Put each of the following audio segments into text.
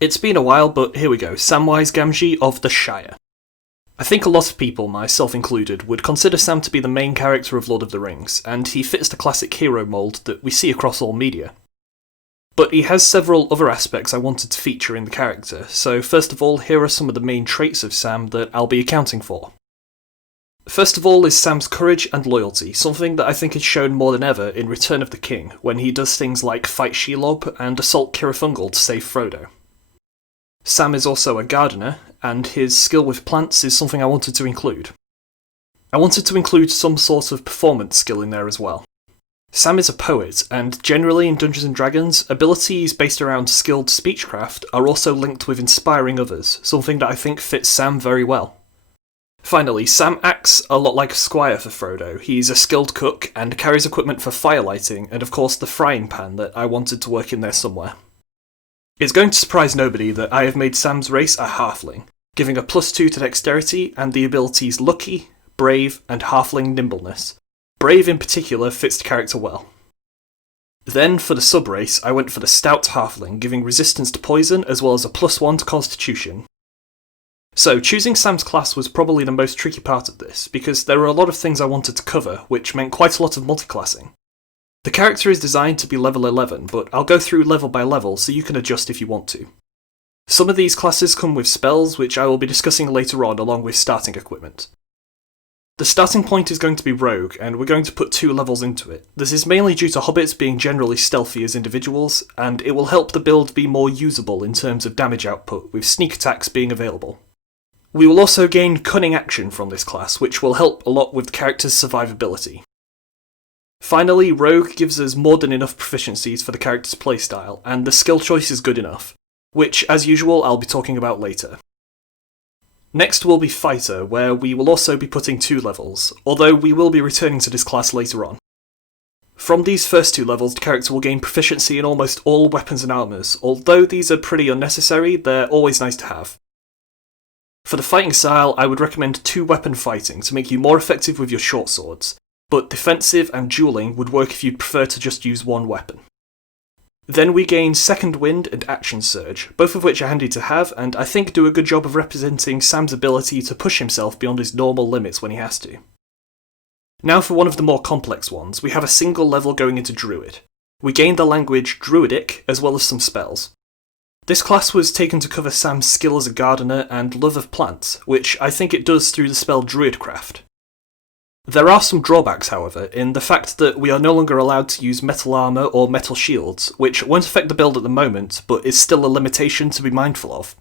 It's been a while, but here we go. Samwise Gamgee of the Shire. I think a lot of people, myself included, would consider Sam to be the main character of Lord of the Rings, and he fits the classic hero mould that we see across all media. But he has several other aspects I wanted to feature in the character, so first of all, here are some of the main traits of Sam that I'll be accounting for. First of all is Sam's courage and loyalty, something that I think is shown more than ever in Return of the King, when he does things like fight Shelob and assault Cirith to save Frodo. Sam is also a gardener, and his skill with plants is something I wanted to include. I wanted to include some sort of performance skill in there as well. Sam is a poet, and generally in Dungeons & Dragons, abilities based around skilled speechcraft are also linked with inspiring others, something that I think fits Sam very well. Finally, Sam acts a lot like a squire for Frodo. He's a skilled cook, and carries equipment for firelighting, and of course the frying pan that I wanted to work in there somewhere. It's going to surprise nobody that I have made Sam's race a halfling, giving a +2 to dexterity and the abilities Lucky, Brave, and Halfling Nimbleness. Brave in particular fits the character well. Then, for the sub-race, I went for the Stout Halfling, giving resistance to poison as well as a +1 to Constitution. So, choosing Sam's class was probably the most tricky part of this, because there were a lot of things I wanted to cover, which meant quite a lot of multiclassing. The character is designed to be level 11, but I'll go through level by level so you can adjust if you want to. Some of these classes come with spells, which I will be discussing later on along with starting equipment. The starting point is going to be Rogue, and we're going to put 2 levels into it. This is mainly due to hobbits being generally stealthy as individuals, and it will help the build be more usable in terms of damage output, with sneak attacks being available. We will also gain Cunning Action from this class, which will help a lot with the character's survivability. Finally, Rogue gives us more than enough proficiencies for the character's playstyle, and the skill choice is good enough, which, as usual, I'll be talking about later. Next will be Fighter, where we will also be putting 2 levels, although we will be returning to this class later on. From these first 2 levels, the character will gain proficiency in almost all weapons and armours. Although these are pretty unnecessary, they're always nice to have. For the fighting style, I would recommend 2-weapon fighting to make you more effective with your short swords, but defensive and dueling would work if you'd prefer to just use 1 weapon. Then we gain Second Wind and Action Surge, both of which are handy to have, and I think do a good job of representing Sam's ability to push himself beyond his normal limits when he has to. Now for one of the more complex ones, we have a single level going into Druid. We gain the language Druidic, as well as some spells. This class was taken to cover Sam's skill as a gardener and love of plants, which I think it does through the spell Druidcraft. There are some drawbacks, however, in the fact that we are no longer allowed to use metal armour or metal shields, which won't affect the build at the moment, but is still a limitation to be mindful of.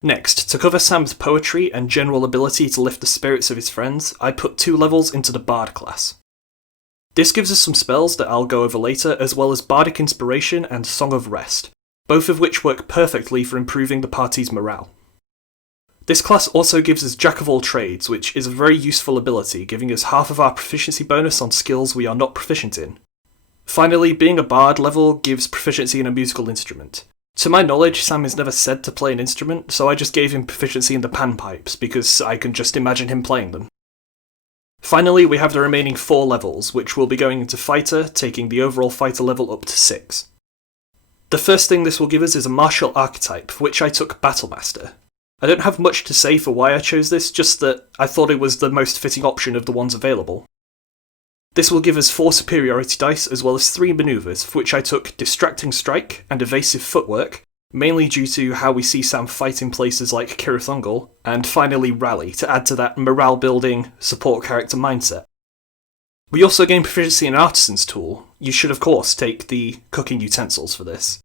Next, to cover Sam's poetry and general ability to lift the spirits of his friends, I put 2 levels into the Bard class. This gives us some spells that I'll go over later, as well as Bardic Inspiration and Song of Rest, both of which work perfectly for improving the party's morale. This class also gives us Jack of all trades, which is a very useful ability, giving us half of our proficiency bonus on skills we are not proficient in. Finally, being a bard level gives proficiency in a musical instrument. To my knowledge, Sam is never said to play an instrument, so I just gave him proficiency in the panpipes, because I can just imagine him playing them. Finally, we have the remaining 4 levels, which will be going into Fighter, taking the overall Fighter level up to 6. The first thing this will give us is a martial archetype, for which I took Battlemaster. I don't have much to say for why I chose this, just that I thought it was the most fitting option of the ones available. This will give us 4 superiority dice as well as 3 manoeuvres, for which I took Distracting Strike and Evasive Footwork, mainly due to how we see Sam fight in places like Cirith, and finally Rally, to add to that morale-building, support character mindset. We also gain proficiency in Artisan's Tool. You should of course take the cooking utensils for this.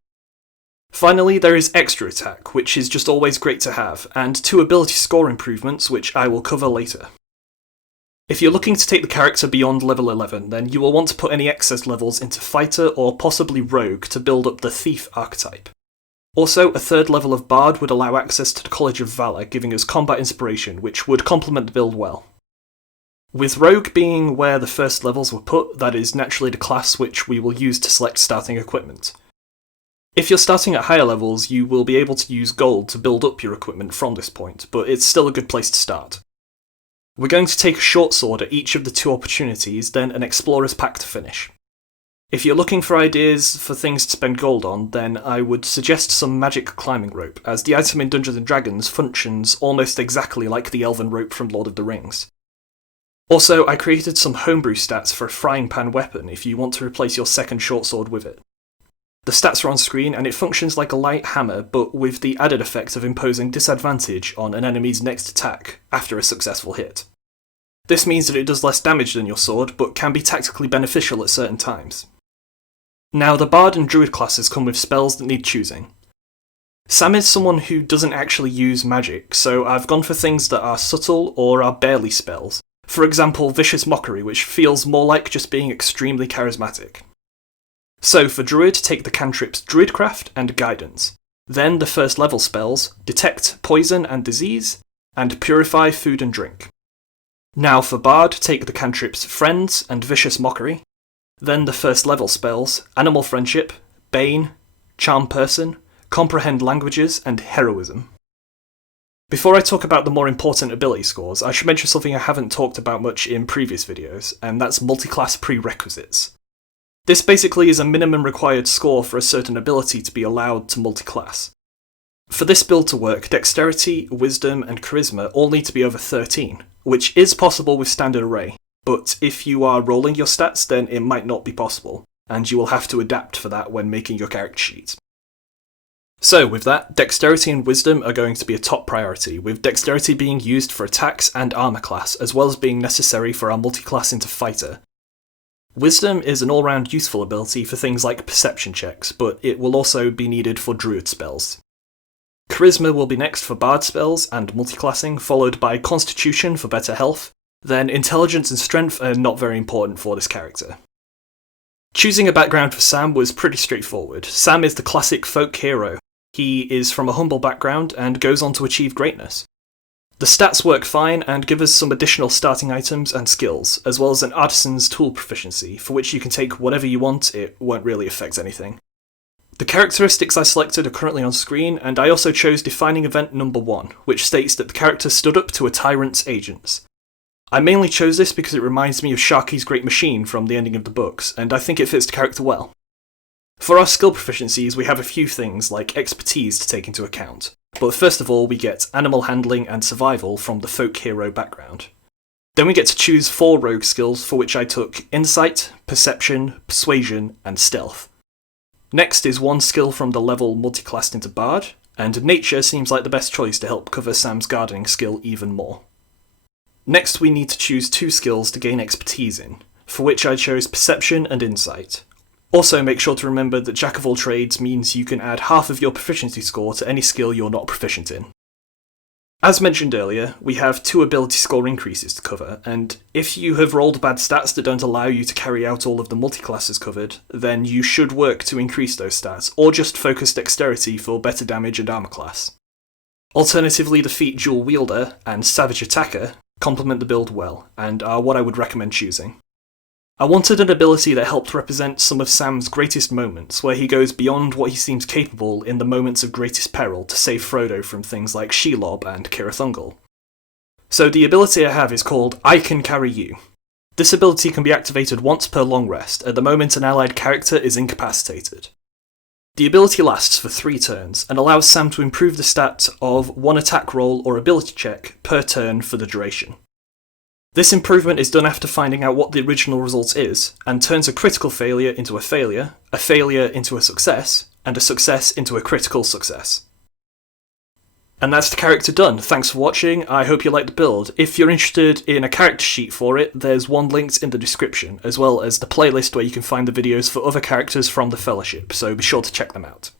Finally, there is Extra Attack, which is just always great to have, and 2 ability score improvements, which I will cover later. If you're looking to take the character beyond level 11, then you will want to put any excess levels into Fighter or possibly Rogue to build up the Thief archetype. Also, a 3rd level of Bard would allow access to the College of Valour, giving us combat inspiration, which would complement the build well. With Rogue being where the first levels were put, that is naturally the class which we will use to select starting equipment. If you're starting at higher levels, you will be able to use gold to build up your equipment from this point, but it's still a good place to start. We're going to take a short sword at each of the 2 opportunities, then an explorer's pack to finish. If you're looking for ideas for things to spend gold on, then I would suggest some magic climbing rope, as the item in Dungeons & Dragons functions almost exactly like the elven rope from Lord of the Rings. Also, I created some homebrew stats for a frying pan weapon if you want to replace your second short sword with it. The stats are on screen and it functions like a light hammer, but with the added effect of imposing disadvantage on an enemy's next attack after a successful hit. This means that it does less damage than your sword, but can be tactically beneficial at certain times. Now, the Bard and Druid classes come with spells that need choosing. Sam is someone who doesn't actually use magic, so I've gone for things that are subtle or are barely spells. For example, Vicious Mockery, which feels more like just being extremely charismatic. So for Druid, take the cantrips Druidcraft and Guidance. Then the first level spells, Detect Poison and Disease, and Purify Food and Drink. Now for Bard, take the cantrips Friends and Vicious Mockery. Then the first level spells, Animal Friendship, Bane, Charm Person, Comprehend Languages, and Heroism. Before I talk about the more important ability scores, I should mention something I haven't talked about much in previous videos, and that's multi-class prerequisites. This basically is a minimum required score for a certain ability to be allowed to multi-class. For this build to work, Dexterity, Wisdom, and Charisma all need to be over 13, which is possible with Standard Array. But if you are rolling your stats, then it might not be possible, and you will have to adapt for that when making your character sheet. So with that, Dexterity and Wisdom are going to be a top priority, with Dexterity being used for attacks and armor class, as well as being necessary for our multi-class into Fighter. Wisdom is an all-round useful ability for things like perception checks, but it will also be needed for Druid spells. Charisma will be next for Bard spells and multi-classing, followed by Constitution for better health. Then Intelligence and Strength are not very important for this character. Choosing a background for Sam was pretty straightforward. Sam is the classic folk hero. He is from a humble background and goes on to achieve greatness. The stats work fine and give us some additional starting items and skills, as well as an artisan's tool proficiency, for which you can take whatever you want, it won't really affect anything. The characteristics I selected are currently on screen, and I also chose Defining Event number 1, which states that the character stood up to a tyrant's agents. I mainly chose this because it reminds me of Sharky's Great Machine from the ending of the books, and I think it fits the character well. For our skill proficiencies, we have a few things like expertise to take into account, but first of all we get Animal Handling and Survival from the folk hero background. Then we get to choose 4 rogue skills, for which I took Insight, Perception, Persuasion, and Stealth. Next is 1 skill from the level multi-classed into Bard, and Nature seems like the best choice to help cover Sam's gardening skill even more. Next we need to choose 2 skills to gain expertise in, for which I chose Perception and Insight. Also make sure to remember that Jack of all trades means you can add half of your proficiency score to any skill you're not proficient in. As mentioned earlier, we have 2 ability score increases to cover, and if you have rolled bad stats that don't allow you to carry out all of the multi-classes covered, then you should work to increase those stats, or just focus Dexterity for better damage and armor class. Alternatively, the feat Dual Wielder and Savage Attacker complement the build well, and are what I would recommend choosing. I wanted an ability that helped represent some of Sam's greatest moments, where he goes beyond what he seems capable in the moments of greatest peril to save Frodo from things like Shelob and Cirith Ungol. So the ability I have is called I Can Carry You. This ability can be activated once per long rest, at the moment an allied character is incapacitated. The ability lasts for 3 turns, and allows Sam to improve the stat of 1 attack roll or ability check per turn for the duration. This improvement is done after finding out what the original result is, and turns a critical failure into a failure into a success, and a success into a critical success. And that's the character done. Thanks for watching, I hope you liked the build. If you're interested in a character sheet for it, there's one linked in the description, as well as the playlist where you can find the videos for other characters from the Fellowship, so be sure to check them out.